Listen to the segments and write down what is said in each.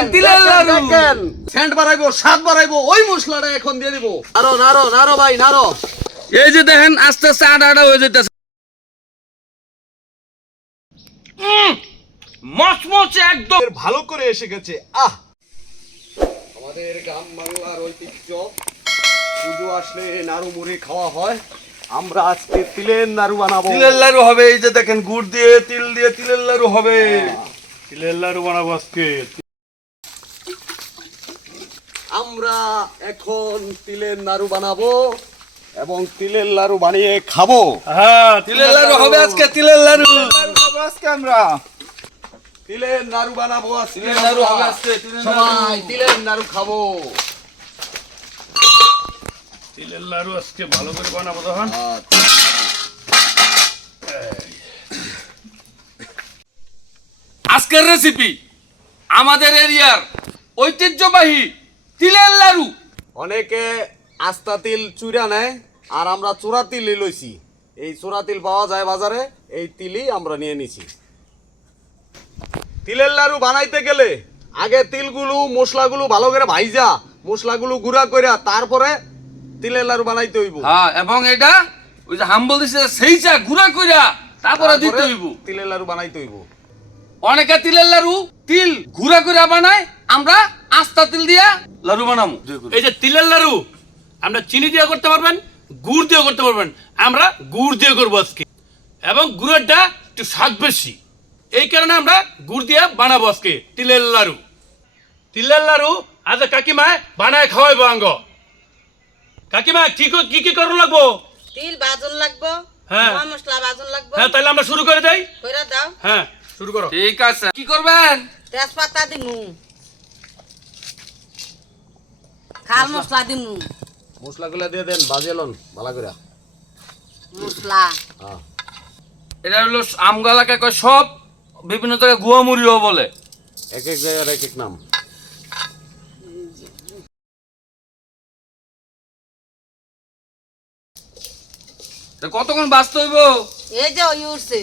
দেখেন তিলের লাড়ু। দেখেন। সেন্ট বাড়াইবো স্বাদ বাড়াইবো ওই মশলাটা এখন দিয়ে দিব। নারো নারো নারো ভাই নারো এই যে দেখেন আস্তে আস্তে আটা আটা হয়ে যেতেছে। মচমচে একদম। ভালো করে এসে গেছে আহ। আমাদের গ্রাম বাংলার ঐতিহ্য পুজো আসলে নাড়ু মুড়ি খাওয়া হয়। আমরা আজকে তিলের নাড়ু বানাবো। তিলের লাড়ু হবে এই যে দেখেন গুড় দিয়ে তিল দিয়ে তিলের লাড়ু হবে। তিলের লাড়ু বানাবো আজকে। আমরা এখন তিলের নাড়ু বানাবো এবং তিলের লাড়ু বানিয়ে খাব। হ্যাঁ তিলের লাড়ু হবে আজকে তিলের লাড়ু। আজকে আমরা। তিলের নাড়ু বানাবো তিলের লাড়ু হবে আজকে সবাই তিলের নাড়ু খাব। তিলের লাড়ু আজকে ভালো করে বানাবো তখন। আজকের রেসিপি আমাদের এরিয়ার ঐতিহ্যবাহী তিলের লাড়ু। অনেকে আস্তা তিল চুরা নেয় আর আমরা চোরা তিল লইছি। এই চোরা তিল পাওয়া যায় বাজারে এই তিলই আমরা নিয়ে নিছি। তিলের লাড়ু বানাইতে গেলে আগে তিলগুলো মশলাগুলো ভালো করে ভাইজা মশলাগুলো গুঁড়া কইরা তারপরে তিলের লাড়ু বানাইতে হইব। হ্যাঁ এবং এটা ওই যে হাম্বল দিছে সেই চা গুড়া কইরা তারপরে দিতে হইব। তিলের লাড়ু বানাইতে হইব। অনেকে তিলের লাড়ু তিল গুড়া কইরা বানায় আমরা আস্তা তিল দিয়া লাড়ু বানাবো। এই যে তিলের লাড়ু আমরা চিনি দিয়ে করতে পারবেন গুড় দিয়ে করতে পারবেন। আমরা গুড় দিয়ে করব আজকে। এবং গুড়েরটা একটু স্বাদ বেশি। এই কারণে আমরা গুড় দিয়ে বানাবো আজকে তিলের লাড়ু তিলের লাড়ু আজ কাকিমায় বানায় খাওয়াইবো আঙ্গ। কাকিমা কি কর- কি কি করুন লাগবো? তিল বাজন লাগবো হ্যাঁ। মশলা বাজন লাগবো। হ্যাঁ তাহলে আমরা শুরু করে দেই। কইরা দাও। হ্যাঁ। শুরু করো। ঠিক আছে। কি করবেন? তেজপাতা দিমু। খাল মশলা। দিমু। মশলাগুলো দিয়ে দেন বাজেলন ভালো করে। মশলা। হ্যাঁ। এটা হলো আমগালাকে কয় সব বিভিন্ন জায়গায় গুয়া মুড়িও বলে। এক এক জায়গার এক এক নাম। কতক্ষণ বাঁচতে হইব? এই যে ওই উঠছে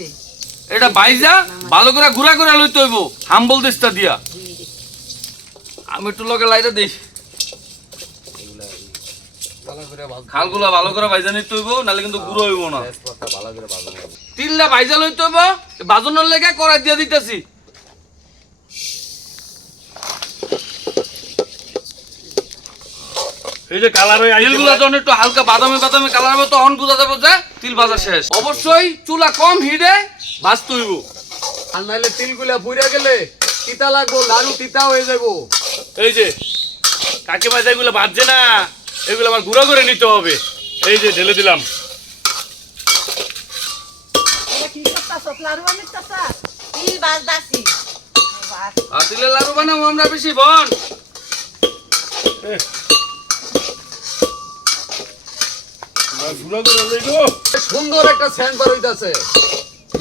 এটা বাইজা ভালো করে ঘুরা করে লইতে হইব। হাম্বল দিস্তা দিয়া। আমি একটু লগে লাইটা দিই। খালগুলা ভালো করে বাইজা নিতে হইব নাহলে কিন্তু গুঁড়ো হইব না। তিলটা বাইজা লইতে হইব বাজনের লেগে দিয়ে দিতেছি। এই যে কালার হয়ে আইছে যখন একটু হালকা বাদামি বাদামি কালার হবে তখন বুঝা যাবে যে তিল ভাজা শেষ। অবশ্যই চুলা কম হিটে ভাজতে হইব। আর নাহলে তিলগুলা পুড়ে গেলে তিতা লাগবো লাড়ু তিতা হয়ে যাব এই যে কাকিমা যেগুলো বাজছে না। এগুলো আমার গুঁড়ো করে নিতে হবে। এই যে ঢেলে দিলাম। তিল বাজদাছি লাড়ু বানাবো আমরা বেশি বন। গুঁড়ো করে সুন্দর একটা সেন্ট বার হইতাছে।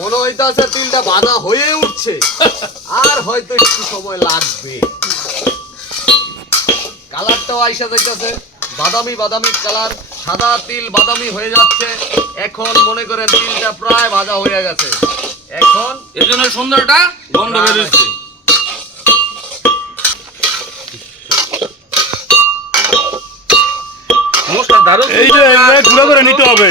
মনে হইতাছে তিলটা বাঁধা হয়ে উঠছে। আর হয়তো একটু সময় লাগবে। কালারটাও আইসা যাইতাছে। বাদামি বাদামি কালার। সাদা তিল বাদামি হয়ে যাচ্ছে। এখন মনে করেন তিলটা প্রায় ভাজা হয়ে গেছে। এখন এই জন্য সুন্দরটা গন্ধ বেরোচ্ছে মশলা দারুণ। এই যে গুঁড়ো করে নিতে হবে।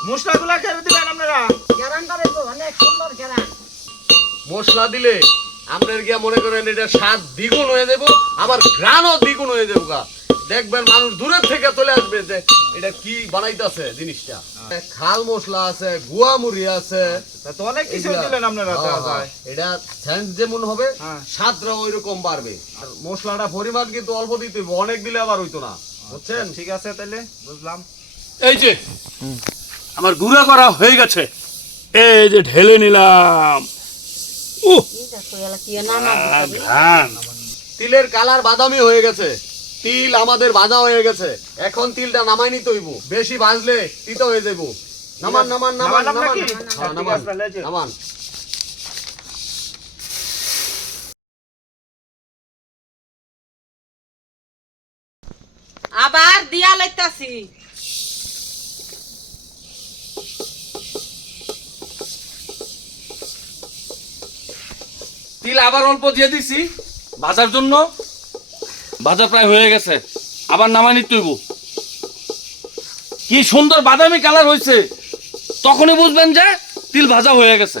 ওহ, গান, গান। গেরান করে তো অনেক সুন্দর গেরান মশলা দিলে আপনার গিয়া মনে করেন এটা স্বাদ দ্বিগুণ হয়ে যাব আবার ঘ্রাণও দ্বিগুণ হয়ে যাব গা। দেখবেন মানুষ দূরের থেকে চলে আসবে যে এটা কি বানাইতেছে জিনিসটা। খাল মশলা আছে গুয়া মুড়ি আছে। তো অনেক কিছু দিলেন আপনারা হ্যাঁ, হ্যাঁ। যায় এটা সেন্স যেমন হবে হ্যাঁ। স্বাদটা ওই রকম বাড়বে। আর মশলাটা পরিমাণ কিন্তু অল্প দিতে অনেক দিলে আবার হইতো না। বুঝছেন? ঠিক আছে তাহলে বুঝলাম। এই যে আমার গুঁড়া করা হয়ে গেছে। এই যে ঢেলে নিলাম। তিলের কালার বাদামি হয়ে গেছে। তিল আমাদের ভাজা হয়ে গেছে। এখন তিলটা নামাই নিতে হইব। বেশি ভাজলে তিতা হয়ে যাইব। নামান নামান নামান নামান? হ্যাঁ, নামান। নামান। আবার দিয়া লাইতাছি। তিল আবার অল্প দিয়ে দিছি। ভাজার জন্য। ভাজা প্রায় হয়ে গেছে। আবার নামাই নিতে হইব। কি সুন্দর বাদামি কালার হয়েছে তখনই বুঝবেন যে তিল ভাজা হয়ে গেছে।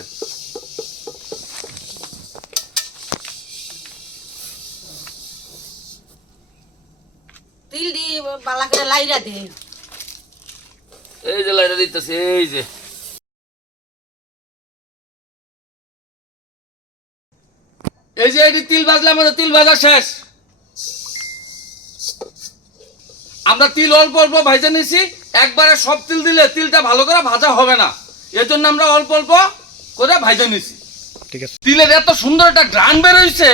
তিল দি বালা করে লাইরা দে। এই যে লাইটা দিতেছে এই যে। এই যে এটি তিল ভাজলে আমাদের তিল ভাজা শেষ। আমরা তিল অল্প অল্প ভাজা নিছি একবারে সব তিল দিলে তিলটা ভালো করে ভাজা হবে না। এর জন্য আমরা অল্প অল্প করে ভাজা নিছি। ঠিক আছে। তিলের এত সুন্দর একটা গ্রান বের হয়েছে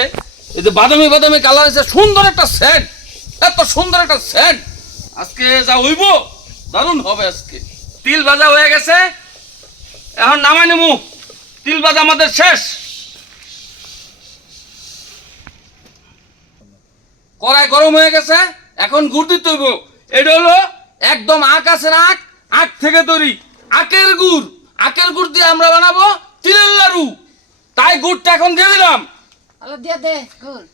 এই যে বাদামি বাদামি কালার হয়েছে সুন্দর একটা সেন্ট এত সুন্দর একটা সেন্ট আজকে যা হইব দারুণ হবে আজকে। তিল ভাজা হয়ে গেছে এখন নামাই নেব। তিল ভাজা আমাদের শেষ। কড়াই গরম হয়ে গেছে এখন গুড় দিতে হইব। এটা হলো একদম আখ আছে না আখ আখ থেকে তৈরি। আখের গুড়। আখের গুড় দিয়ে আমরা বানাবো তিলের লাড়ু। তাই গুড়টা এখন দিয়ে দিলাম। আলো দিয়া দে গুল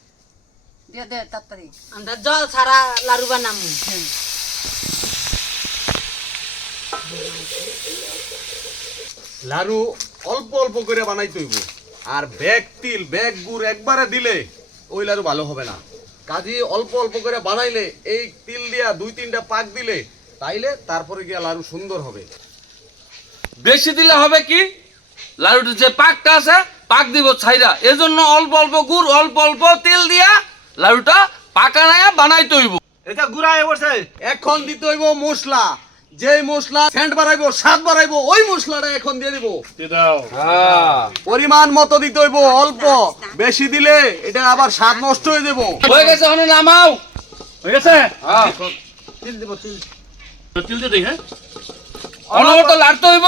দিয়া দে তাড়াতাড়ি। আমরা জল ছাড়া লাড়ু বানামু লাড়ু অল্প অল্প করে বানাইতে হইব। আর ব্যাগ তিল ব্যাগ গুড় একবারে দিলে ওই লাড়ু ভালো হবে না। কাজে অল্প অল্প করে বানাইলে এই তিল দিয়া দুই তিনটা পাক দিলে তাইলে তারপরে গিয়া লাড়ু সুন্দর হবে। বেশি দিলে হবে কি? লাড়ুটা যে পাকটা আছে পাক দিব ছাইরা। এজন্য অল্প অল্প গুড় অল্প অল্প তেল দিয়া লাড়ুটা পাকা নাইয়া বানাইতে হইব। এটা গুড়ায় বসে। এখন দিতে হইব মশলা। যেই মশলা সেন্ট বাড়াইবো স্বাদ বাড়াইবো ওই মশলাটা এখন দিয়ে দিব। পরিমাণ মতো দিতে হইব অল্প। বেশি দিলে এটা আবার স্বাদ নষ্ট হয়ে যাব। হয়ে গেছে ওখানে নামাও। হয়ে গেছে? হ্যাঁ। তিল দিব তিল। তিল দিয়ে দিই হ্যাঁ? অনবরত লাড়তে হইব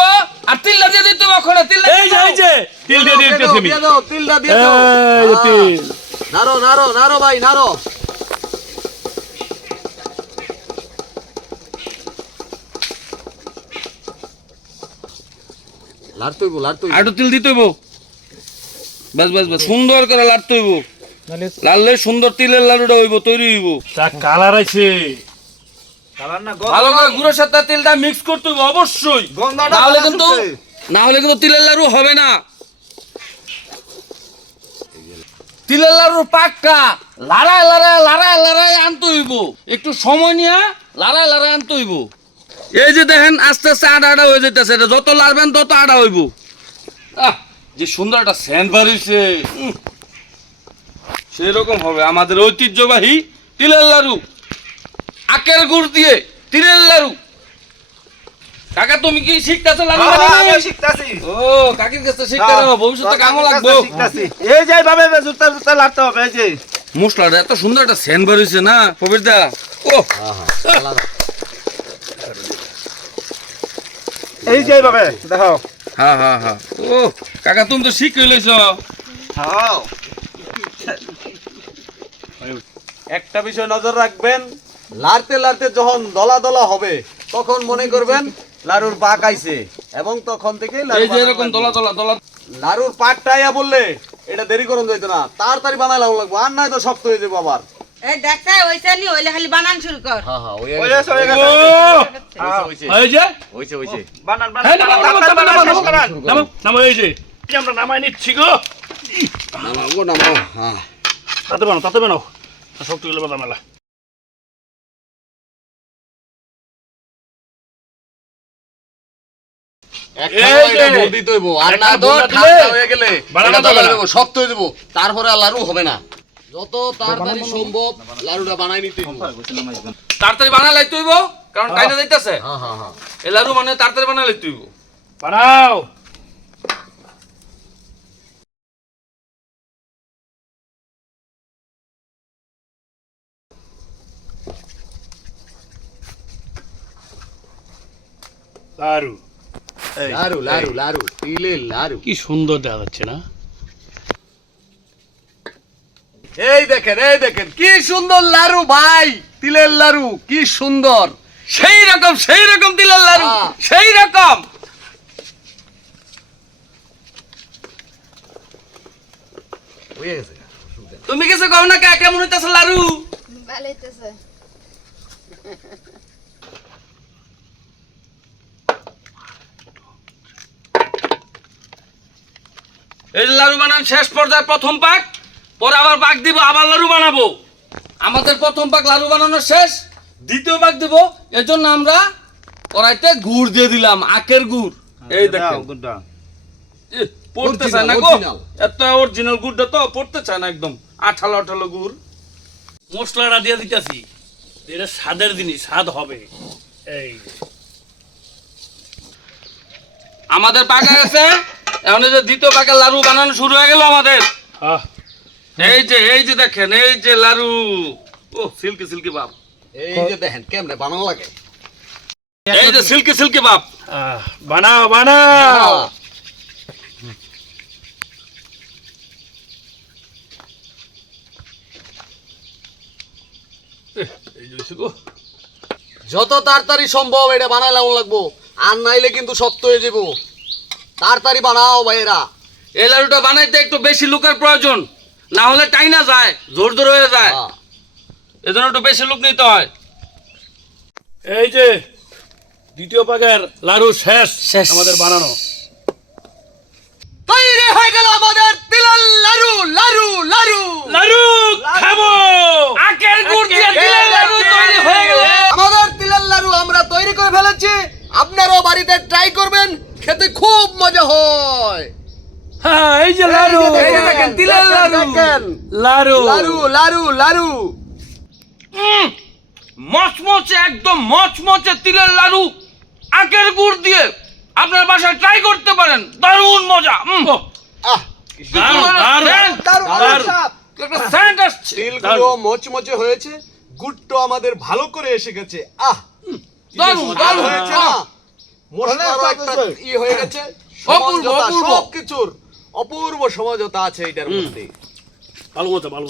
আর তিলটা দিয়ে দিতে হইব ওখানে তিল এই যে এই যে। তিল দিয়ে দিয়ে দিতেছি আমি তিলটা দিয়ে দাও। তিল। নারো নারো নারো ভাই নারো একটু তিল বাস বাস বাস সুন্দর করে লাড়লে সুন্দর তিলের লাড়ুটা হইব তৈরি হইব। তা কালার আছে। ভালো করে গুঁড়োর সাথে তেলটা মিক্স করতে হবে অবশ্যই। না হলে কিন্তু না হলে কিন্তু তিলের লাড়ু হবে না। তিলের লাড়ুর পাকটা লাড়ায় লাড়ায় লাড়ায় লাড়ায় আনতে হইব। একটু সময় নিয়ে লাড়ায় লাড়ায় আনতে হইব। এই যে দেখেন আস্তে আস্তে আটা আটা হয়ে যেতেছে এটা যত লাড়বেন তত আটা হইব। আহ যে সুন্দর একটা স্যান্ড বাড়িছে। সেরকম হবে। আমাদের ঐতিহ্যবাহী তিলের লাড়ু। আখের গুড় দিয়ে তিলের লাড়ু। কাকা তুমি কি শিখতেছো লাড়ু হ্যাঁ, বানানো? শিখতাছি। ও কাকির কাছে শিখতে হবে ভবিষ্যতে কামও লাগবো। শিখতাছি। এই যে এইভাবে জুতা জুতা লাগতে হবে এই যে। মশলাটা এত সুন্দর একটা সেন বেরোইছে না প্রবীর দা ও এই যে এইভাবে দেখো হ্যাঁ হ্যাঁ হ্যাঁ ও কাকা তুমি তো শিখে লইছ। হ্যাঁ। একটা বিষয় নজর রাখবেন লাড়তে লাড়তে যখন দলা দলা হবে তখন মনে করবেন লাড়ুর পাক আইছে এবং তখন থেকে এই যে এরকম দলা দলা দলা। লাড়ুর পাকটা আইয়া বললে এটা দেরি করুন যাইতো না তাড়াতাড়ি বানাই লাগবো আর নাই তো শক্ত হয়ে যাব আবার। এই দেখতে হইছে নি হইলে খালি বানান শুরু কর। হ্যাঁ গেছে হইছে হইছে বানান বানান নামো, নামো, এই যে। আমরা নামাই নিচ্ছি গো। নামাও নামাও তাতে বানাও তাতে বানাও। শক্তি গুলো মেলা তারপরে আর লাড়ু হবে না। যত তাড়াতাড়ি সম্ভব লাড়ুটা বানাই নিতে তাড়াতাড়ি বানাই লাইতে হইব কারণ হ্যাঁ। টাইনা যাইতাছে। হ্যাঁ, হ্যাঁ, এই লাড়ু মানে তাড়াতাড়ি বানাই লাইতে হইব। বানাও। লাড়ু। লাড়ু লাড়ু লাড়ু। তিলের লাড়ু। কি সুন্দর দেখা যাচ্ছে না? এই দেখেন এই দেখেন কি সুন্দর লাড়ু ভাই তিলের লাড়ু কি সুন্দর। সেই রকম সেই রকম তিলের লাড়ু হ্যাঁ। সেই রকম। তুমি কিছু কও না কে কেমন হইতাছে লাড়ু ভালোইতেছে এই লাড়ু বানান শেষ পর্যায়ে প্রথম পাক পাক দিব আবার লাড়ু বানাবো। আমাদের প্রথম পাক লাড়ু বানানো শেষ দ্বিতীয় পাক দিব এর জন্য আমরা কড়াইতে গুড় দিয়ে দিলাম আখের গুড়। এই দেখেন। গুড্ডা এ, পড়তে চায় না গো। এত অরিজিনাল গুড়টা তো পড়তে চায় না একদম। আঠালো আঠালো গুড়। মশলাটা দিয়ে দিতেছি। এটা স্বাদের জিনিস স্বাদ হবে। এই। আমাদের পাকা গেছে। এখন এই যে দ্বিতীয় পাকের লাড়ু বানানো শুরু হয়ে গেল আমাদের। আহ। এই যে এই যে দেখেন এই যে লাড়ু ও সিল্কি সিল্কি বাপ। এই যে দেখেন কেমনে বানানো লাগে। এই যে সিল্কি সিল্কি বাপ। আহ, বানাও বানাও। এই যে হইছে গো। যত তাড়াতাড়ি সম্ভব এটা বানাইলাম লাগবো আর নাইলে কিন্তু সত্য হয়ে যাব। তাড়াতাড়ি বানাও ভাইয়েরা। এই লাড়ুটা বানাইতে একটু বেশি লোকের প্রয়োজন। না হলে টাইনা যায় জোর জোর হয়ে যায়। হ্যাঁ। এজন্য একটু বেশি লোক নিতে হয়। এই যে দ্বিতীয় পাকের লাড়ু শেষ শেষ। আমাদের বানানো। তৈরি হয়ে গেল আমাদের তিলাল লারু লারু লারু লাড়ু খাব। আখের গুড় দিয়ে দিলেন লাড়ু তৈরি হয়ে গেল। আমাদের তিলাল লারু আমরা তৈরি করে ফেলেছি। আপনারাও বাড়িতে ট্রাই করবেন খেতে খুব মজা হয়। হ্যাঁ এই যে লাড়ু এই যে দেখেন, তিলের লারু। লাড়ু লারু। লারু লারু মচমচে একদম মচমচে তিলের লাড়ু আখের গুড় দিয়ে আপনার বাসায় ট্রাই করতে পারেন। দারুণ মজা। তিলগুলো মচমচে হয়েছে। গুড়টো আমাদের ভালো করে এসে গেছে। আহ দারুণ, দারুণ। হয়েছে না? মশলারও একটা ই হয়ে গেছে। সব কিছুর অপূর্ব সমাজতা আছে এটার মধ্যে। ভালো মতো ভালো